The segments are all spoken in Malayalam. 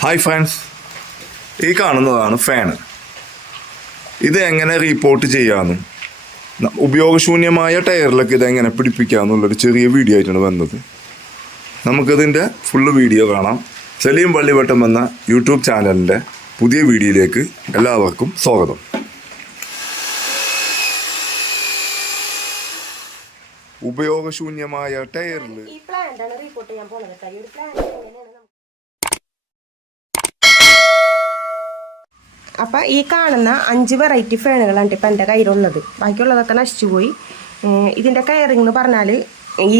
ഹായ് ഫ്രണ്ട്സ്, ഈ കാണുന്നതാണ് ഫാൻ. ഇത് എങ്ങനെ റീപോർട്ട് ചെയ്യാമെന്നും ഉപയോഗശൂന്യമായ ടയറിലൊക്കെ ഇതെങ്ങനെ പിടിപ്പിക്കാമെന്നുള്ളൊരു ചെറിയ വീഡിയോ ആയിട്ടാണ് വന്നത്. നമുക്കിതിൻ്റെ ഫുള്ള് വീഡിയോ കാണാം. സലീം പള്ളിവട്ടം എന്ന യൂട്യൂബ് ചാനലിൻ്റെ പുതിയ വീഡിയോയിലേക്ക് എല്ലാവർക്കും സ്വാഗതം. ഉപയോഗശൂന്യമായ ടയറിൽ അപ്പം ഈ കാണുന്ന 5 വെറൈറ്റി ഫാനുകളാണ് ഇപ്പം എൻ്റെ കയ്യിലുള്ളത്. ബാക്കിയുള്ളതൊക്കെ നശിച്ചുപോയി. ഇതിൻ്റെ കയറിങ് എന്ന് പറഞ്ഞാൽ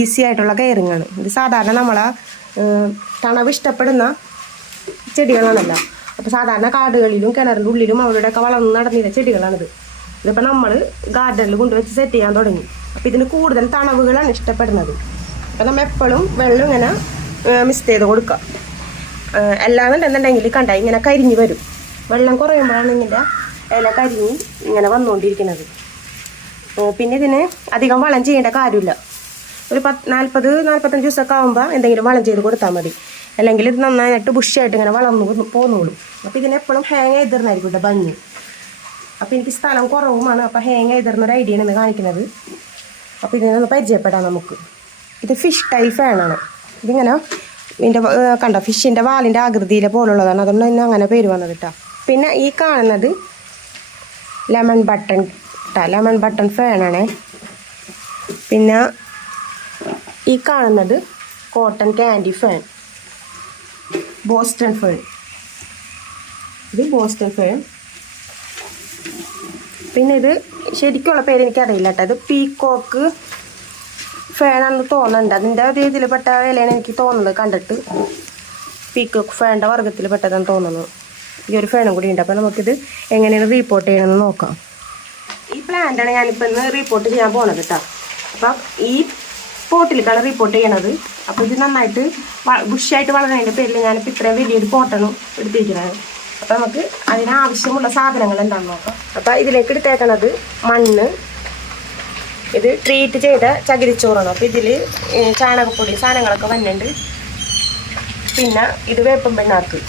ഈസി ആയിട്ടുള്ള കയറിങ്ങാണ്. ഇത് സാധാരണ നമ്മളെ തണവ് ഇഷ്ടപ്പെടുന്ന ചെടികളാണല്ലോ. അപ്പോൾ സാധാരണ കാടുകളിലും കിണറിൻ്റെ ഉള്ളിലും അവരുടെയൊക്കെ വളർന്ന് നടന്നിരുന്ന ചെടികളാണിത്. ഇതിപ്പോൾ നമ്മൾ ഗാർഡനിൽ കൊണ്ടുവച്ച് സെറ്റ് ചെയ്യാൻ തുടങ്ങി. അപ്പോൾ ഇതിന് കൂടുതൽ തണവുകളാണ് ഇഷ്ടപ്പെടുന്നത്. അപ്പോൾ നമ്മൾ എപ്പോഴും വെള്ളം ഇങ്ങനെ മിക്സ് ചെയ്ത് കൊടുക്കുക. എല്ലാന്നുണ്ടെന്നുണ്ടെങ്കിൽ കണ്ട ഇങ്ങനെ കരിഞ്ഞ് വരും. വെള്ളം കുറയുമ്പോഴാണ് ഇതിൻ്റെ ഇല കരിഞ്ഞ് ഇങ്ങനെ വന്നുകൊണ്ടിരിക്കുന്നത്. പിന്നെ ഇതിന് അധികം വളം ചെയ്യേണ്ട കാര്യമില്ല. ഒരു 40-45 ദിവസമൊക്കെ ആകുമ്പോൾ എന്തെങ്കിലും വളം ചെയ്ത് കൊടുത്താൽ മതി. അല്ലെങ്കിൽ ഇത് നന്നായിട്ട് ബുഷിയായിട്ട് ഇങ്ങനെ വളർന്നു പോന്നോളും. അപ്പോൾ ഇതിനെപ്പോഴും ഹാങ് ചെയ്തിരുന്നായിരിക്കും കേട്ടോ ഭംഗി. അപ്പോൾ എനിക്ക് സ്ഥലം കുറവുമാണ്. അപ്പോൾ ഹാങ് ചെയ്തിരുന്നൊരു ഐഡിയ ആണ് കാണിക്കുന്നത്. അപ്പോൾ ഇതിനൊന്ന് പരിചയപ്പെടാം നമുക്ക്. ഇത് ഫിഷ് ടൈൽ ഫാനാണ്. ഇതിങ്ങനെ ഇതിൻ്റെ കണ്ട ഫിഷിൻ്റെ വാലിൻ്റെ ആകൃതിയിലെ പോലുള്ളതാണ്. അതുകൊണ്ട് തന്നെ അങ്ങനെ പേര് വന്നത് കേട്ടോ. പിന്നെ ഈ കാണുന്നത് ലെമൺ ബട്ടൺ ഫാനാണ്. പിന്നെ ഈ കാണുന്നത് cotton candy fan, Boston fan. ഇത് ബോസ്റ്റൺ ഫാൻ. പിന്നെ ഇത് ശരിക്കുള്ള പേര് എനിക്കറിയില്ല കേട്ടോ. ഇത് പീക്കോക്ക് ഫാനാണെന്ന് തോന്നുന്നുണ്ട്. അതിൻ്റെ ഒരു ഇതിൽ പെട്ട വിലയാണ് എനിക്ക് തോന്നുന്നത് കണ്ടിട്ട്. പീക്കോക്ക് ഫാനിൻ്റെ വർഗ്ഗത്തിൽ പെട്ടതെന്ന് തോന്നുന്നു. ഈ ഒരു ഫാനും കൂടി ഉണ്ട്. അപ്പോൾ നമുക്കിത് എങ്ങനെയാണ് റീപോർട്ട് ചെയ്യണമെന്ന് നോക്കാം. ഈ പ്ലാന്റാണ് ഞാനിപ്പോൾ ഇന്ന് റീപോർട്ട് ചെയ്യാൻ പോണത് കേട്ടോ. അപ്പം ഈ പോട്ടിലേക്കാണ് റീപോർട്ട് ചെയ്യണത്. അപ്പോൾ ഇത് നന്നായിട്ട് ബുഷായിട്ട് വളരുന്നതിൻ്റെ പേരിൽ ഞാനിപ്പോൾ ഇത്രയും വലിയൊരു പോട്ടാണ് എടുത്തിരിക്കുന്നത്. അപ്പോൾ നമുക്ക് അതിനാവശ്യമുള്ള സാധനങ്ങൾ എന്താണെന്ന് നോക്കാം. അപ്പോൾ ഇതിലേക്ക് എടുത്തേക്കണത് മണ്ണ്. ഇത് ട്രീറ്റ് ചെയ്ത ചകിരിച്ചോറാണ്. അപ്പോൾ ഇതിൽ ചാണകപ്പൊടി സാധനങ്ങളൊക്കെ വന്നിട്ടുണ്ട്. പിന്നെ ഇത് വേപ്പൻ പിണ്ണാക്ക്.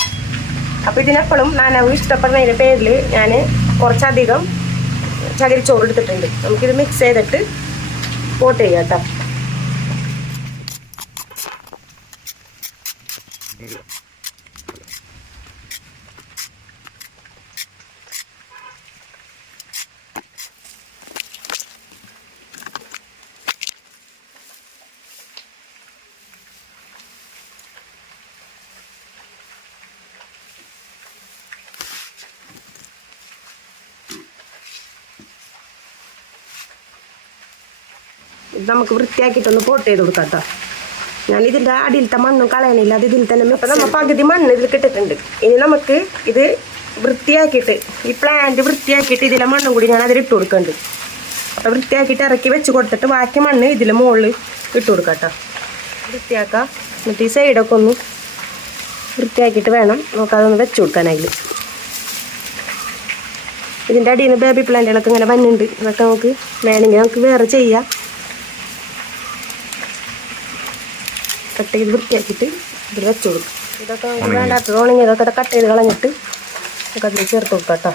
അപ്പോൾ ഇതിനെപ്പോഴും നനവ് ഇഷ്ടപ്പെടുന്നതിൻ്റെ പേരിൽ ഞാൻ കുറച്ചധികം ചകിരിച്ചോറ് എടുത്തിട്ടുണ്ട്. നമുക്കിത് മിക്സ് ചെയ്തിട്ട് പോട്ട് ചെയ്യാം കേട്ടോ. ഇത് നമുക്ക് വൃത്തിയാക്കിയിട്ടൊന്ന് പോട്ട് ചെയ്ത് കൊടുക്കാം കേട്ടോ. ഞാൻ ഇതിൻ്റെ അടിയിലത്തെ മണ്ണും കളയണില്ല. അത് ഇതിൽ തന്നെ. അപ്പോൾ നമ്മൾ പകുതി മണ്ണ് ഇതിൽ കിട്ടിയിട്ടുണ്ട്. ഇനി നമുക്ക് ഇത് വൃത്തിയാക്കിയിട്ട് ഈ പ്ലാന്റ് വൃത്തിയാക്കിയിട്ട് ഇതിലെ മണ്ണും കൂടി ഞാൻ അതിലിട്ട് കൊടുക്കുന്നുണ്ട്. അപ്പോൾ വൃത്തിയാക്കിയിട്ട് ഇറക്കി വെച്ച് കൊടുത്തിട്ട് ബാക്കി മണ്ണ് ഇതിൽ മുകളിൽ ഇട്ട് കൊടുക്കാം കേട്ടോ. വൃത്തിയാക്കാം. എന്നിട്ട് ഈ സൈഡൊക്കെ ഒന്ന് വൃത്തിയാക്കിയിട്ട് വേണം നമുക്കതൊന്ന് വെച്ച് കൊടുക്കാനായി. ഇതിൻ്റെ അടിയിൽ നിന്ന് ബേബി പ്ലാന്റുകളൊക്കെ ഇങ്ങനെ വന്നുണ്ട്. അതൊക്കെ നമുക്ക് വേണമെങ്കിൽ നമുക്ക് വേറെ ചെയ്യാം. കട്ട് ചെയ്ത് വൃത്തിയാക്കിയിട്ട് ഇതിൽ വെച്ച് കൊടുക്കും. ഇതൊക്കെ വേണ്ടാത്തത് ഉണങ്ങി ഇതൊക്കെ കട്ട് ചെയ്ത് കളഞ്ഞിട്ട് നമുക്ക് അതിൽ ചേർത്ത് കൊടുക്കാം കേട്ടോ.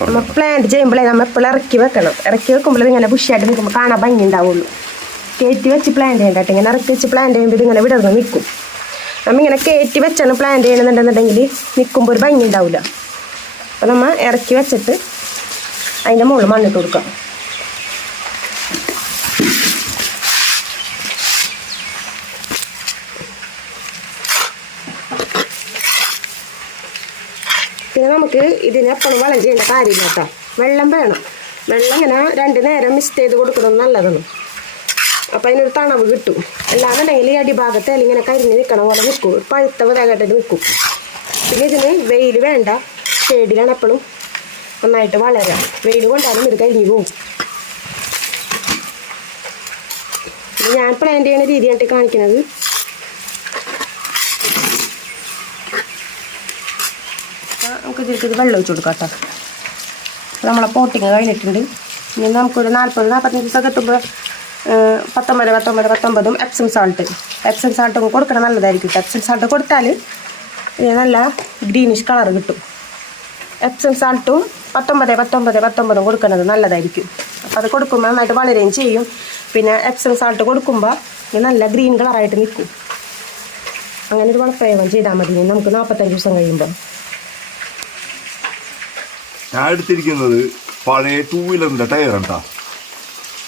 നമ്മൾ പ്ലാന്റ് ചെയ്യുമ്പോഴേ നമ്മൾ എപ്പോഴും ഇറക്കി വെക്കണം. ഇറക്കി വെക്കുമ്പോൾ ഇതിങ്ങനെ ബുഷിയായിട്ട് നിൽക്കുമ്പോൾ കാണാൻ ഭംഗി ഉണ്ടാവുള്ളൂ. കയറ്റി വെച്ച് പ്ലാന്റ് ചെയ്യണ്ടായിട്ട് ഇങ്ങനെ ഇറക്കി വെച്ച് പ്ലാന്റ് ചെയ്യുമ്പോൾ ഇതിങ്ങനെ വിടർന്ന് നിൽക്കും. നമ്മിങ്ങനെ കയറ്റി വെച്ചാണ് പ്ലാന്റ് ചെയ്യണമെന്നുണ്ടെന്നുണ്ടെങ്കിൽ നിൽക്കുമ്പോൾ ഒരു ഭംഗി ഉണ്ടാവില്ല. അപ്പോൾ നമ്മൾ ഇറക്കി വെച്ചിട്ട് അതിൻ്റെ മുകളിൽ മണ്ണിട്ട് കൊടുക്കാം. പിന്നെ നമുക്ക് ഇതിനെപ്പോഴും വളം ചെയ്യേണ്ട കാര്യമില്ല കേട്ടോ. വെള്ളം വേണം. വെള്ളം ഇങ്ങനെ 2 നേരം മിക്സ് ചെയ്ത് കൊടുക്കുന്നത് നല്ലതാണ്. അപ്പോൾ അതിനൊരു തണവ് കിട്ടും. അല്ലാന്നുണ്ടെങ്കിൽ ഈ അടിഭാഗത്ത് ഇങ്ങനെ കരിഞ്ഞ് നിൽക്കണ പോലെ നിൽക്കും. പഴുത്ത വിതകട്ടിട്ട് നിൽക്കും. പിന്നെ ഇതിന് വെയിൽ വേണ്ട. ഷേഡിലാണ് എപ്പോഴും നന്നായിട്ട് വളരാം. വെയിൽ കൊണ്ടാലും ഇത് കരിഞ്ഞു പോകും. ഞാൻ പ്ലാന്റ് ചെയ്യുന്ന രീതിയായിട്ട് കാണിക്കുന്നത്. നമുക്ക് ഇതിലേക്ക് ഇത് വെള്ളം ഒഴിച്ച് കൊടുക്കാം കേട്ടോ. നമ്മളെ പോട്ടിങ് കഴിഞ്ഞിട്ടുണ്ട്. ഇനി നമുക്കൊരു 40-45 ദിവസം കിട്ടുമ്പോൾ 19 എപ്സം സാൾട്ടും കൊടുക്കണം നല്ലതായിരിക്കും. എപ്സം സാൾട്ട് കൊടുത്താൽ നല്ല ഗ്രീനിഷ് കളർ കിട്ടും. എപ്സം സാൾട്ടും 19 കൊടുക്കുന്നത് നല്ലതായിരിക്കും. അപ്പോൾ അത് കൊടുക്കുമ്പോൾ നന്നായിട്ട് വളരുകയും ചെയ്യും. പിന്നെ എപ്സം സാൾട്ട് കൊടുക്കുമ്പോൾ നല്ല ഗ്രീൻ കളറായിട്ട് നിൽക്കും. അങ്ങനെ ഒരു വളപ്രയോഗം ചെയ്താൽ മതി നമുക്ക് 45 ദിവസം കഴിയുമ്പോൾ. ഞാൻ എടുത്തിരിക്കുന്നത് പഴയ 2 വീലറിൻ്റെ ടയറാണ് കേട്ടോ.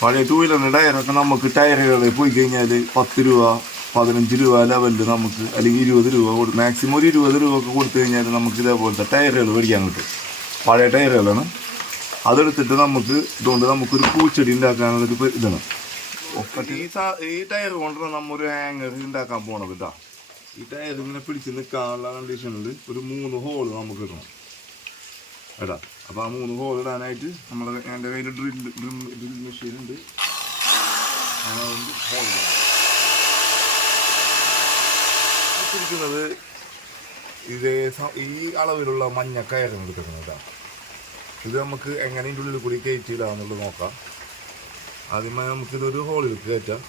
പഴയ 2 വീലറിൻ്റെ ടയറൊക്കെ നമുക്ക് ടയറുകളിൽ പോയി കഴിഞ്ഞാൽ 10 രൂപ 15 രൂപ ലെവലിൽ നമുക്ക്, അല്ലെങ്കിൽ 20 രൂപ മാക്സിമം ഒരു 20 രൂപ ഒക്കെ കൊടുത്തു കഴിഞ്ഞാൽ നമുക്ക് ഇതേപോലത്തെ ടയറുകൾ മേടിക്കാൻ കിട്ടും. പഴയ ടയറുകളാണ്. അതെടുത്തിട്ട് നമുക്ക് ഇതുകൊണ്ട് നമുക്കൊരു പൂച്ചെടി ഉണ്ടാക്കാനുള്ളൊരു ഇതാണ്. ഈ ടയർ കൊണ്ടാണ് നമ്മൊരു ഹാങ്ങർ ഉണ്ടാക്കാൻ പോണത് കേട്ടോ. ഈ ടയർ ഇങ്ങനെ പിടിച്ച് നിൽക്കാനുള്ള കണ്ടീഷനിൽ ഒരു 3 ഹോള് നമുക്ക് ഇടണം കേട്ടാ. അപ്പോൾ ആ 3 ഹോൾ ഇടാനായിട്ട് എൻ്റെ കയ്യിൽ ഡ്രിൽ മെഷീൻ ഉണ്ട്. ഹോൾ ഇരിക്കുന്നത് ഈ അളവിലുള്ള മഞ്ഞ കയറാണ് എടുക്കുന്നത് കേട്ടോ. ഇത് നമുക്ക് എങ്ങനെ ഇതിൻ്റെ ഉള്ളിൽ കൂടി കയറ്റിയിടാന്നുള്ളത് നോക്കാം. ആദ്യമായി നമുക്കിതൊരു ഹോളിൽ കയറ്റാം.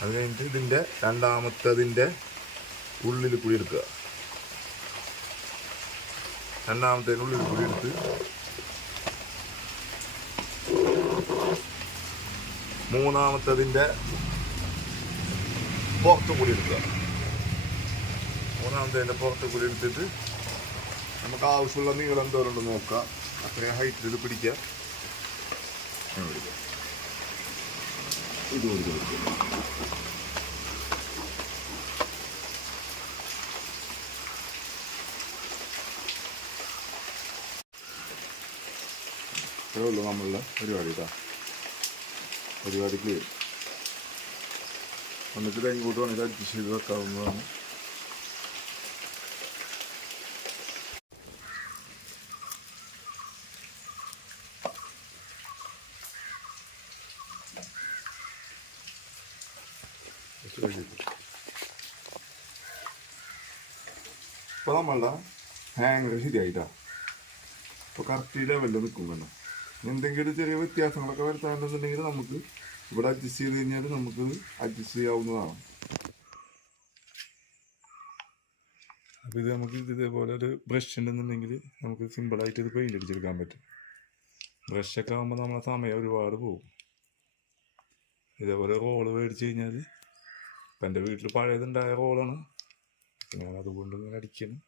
അത് കഴിഞ്ഞിട്ട് ഇതിൻ്റെ രണ്ടാമത്തതിൻ്റെ ഉള്ളിൽ കൂടി എടുക്കുക. രണ്ടാമത്തതിൻ്റെ ഉള്ളിൽ കൂടി എടുത്ത് മൂന്നാമത്തതിൻ്റെ പുറത്ത് കൂടി എടുക്കുക. മൂന്നാമത്തതിൻ്റെ പുറത്ത് കൂടി എടുത്തിട്ട് നമുക്ക് ആവശ്യമുള്ള നീളം എന്തോരുണ്ടെന്ന് നോക്കുക. അത്രയും ഹൈറ്റിൽ ഇത് പിടിക്കുക. ഇത് കൊടുക്കുക. ഇത്രേ ഉള്ളൂ നമ്മളുടെ പരിപാടി കേട്ടോ. പരിപാടിക്ക് എന്നിട്ട് ഇങ്ങോട്ട് വേണമെങ്കിൽ അഡ്ജസ്റ്റ് ചെയ്ത് വെക്കാവുന്നതാണ്. ഇപ്പോൾ നമ്മളുടെ ഹാങ്ങർ ശരിയായിട്ടാ. ഇപ്പോൾ കറക്റ്റ് ലെവലിൽ നിൽക്കും വേണം. എന്തെങ്കിലും ചെറിയ വ്യത്യാസങ്ങളൊക്കെ വരുത്താണ്ടെന്നുണ്ടെങ്കിൽ നമുക്ക് ഇവിടെ അഡ്ജസ്റ്റ് ചെയ്ത് കഴിഞ്ഞാൽ നമുക്കത് അഡ്ജസ്റ്റ് ചെയ്യാവുന്നതാണ്. അപ്പോൾ ഇത് നമുക്ക് ഇതേപോലെ ഒരു ബ്രഷ് ഉണ്ടെന്നുണ്ടെങ്കിൽ നമുക്ക് സിമ്പിളായിട്ട് ഇത് പെയിൻ്റ് അടിച്ചെടുക്കാൻ പറ്റും. ബ്രഷൊക്കെ ആകുമ്പോൾ നമ്മളെ സമയം ഒരുപാട് പോകും. ഇതേപോലെ റോള് മേടിച്ച് കഴിഞ്ഞാൽ ഇപ്പം എൻ്റെ വീട്ടിൽ പഴയതുണ്ടായ റോളാണ്. ഞാൻ അതുകൊണ്ട് ഇങ്ങനെ അടിക്കണം.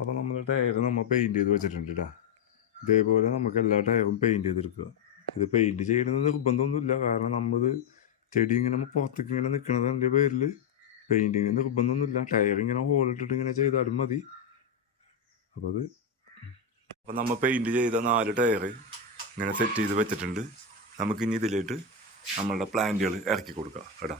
അപ്പോൾ നമ്മൾ ടയർ നമ്മൾ പെയിൻറ്റ് ചെയ്ത് വെച്ചിട്ടുണ്ട് കേട്ടോ. ഇതേപോലെ നമുക്ക് എല്ലാ ടയറും പെയിൻറ്റ് ചെയ്തെടുക്കുക. ഇത് പെയിൻറ്റ് ചെയ്യണമെന്ന് നിർബന്ധമൊന്നുമില്ല. കാരണം നമ്മളിത് ചെടി ഇങ്ങനെ പുറത്തേക്ക് ഇങ്ങനെ നിൽക്കുന്നതിൻ്റെ പേരിൽ പെയിൻറ്റിങ് നിർബന്ധമൊന്നുമില്ല. ടയർ ഇങ്ങനെ ഹോളിട്ടിട്ട് ഇങ്ങനെ ചെയ്താലും മതി. അപ്പോൾ നമ്മൾ പെയിൻറ്റ് ചെയ്ത 4 ടയർ ഇങ്ങനെ സെറ്റ് ചെയ്ത് വെച്ചിട്ടുണ്ട്. നമുക്കിനി ഇതിലേക്ക് നമ്മളുടെ പ്ലാന്റുകൾ ഇറക്കി കൊടുക്കാം കേട്ടോ.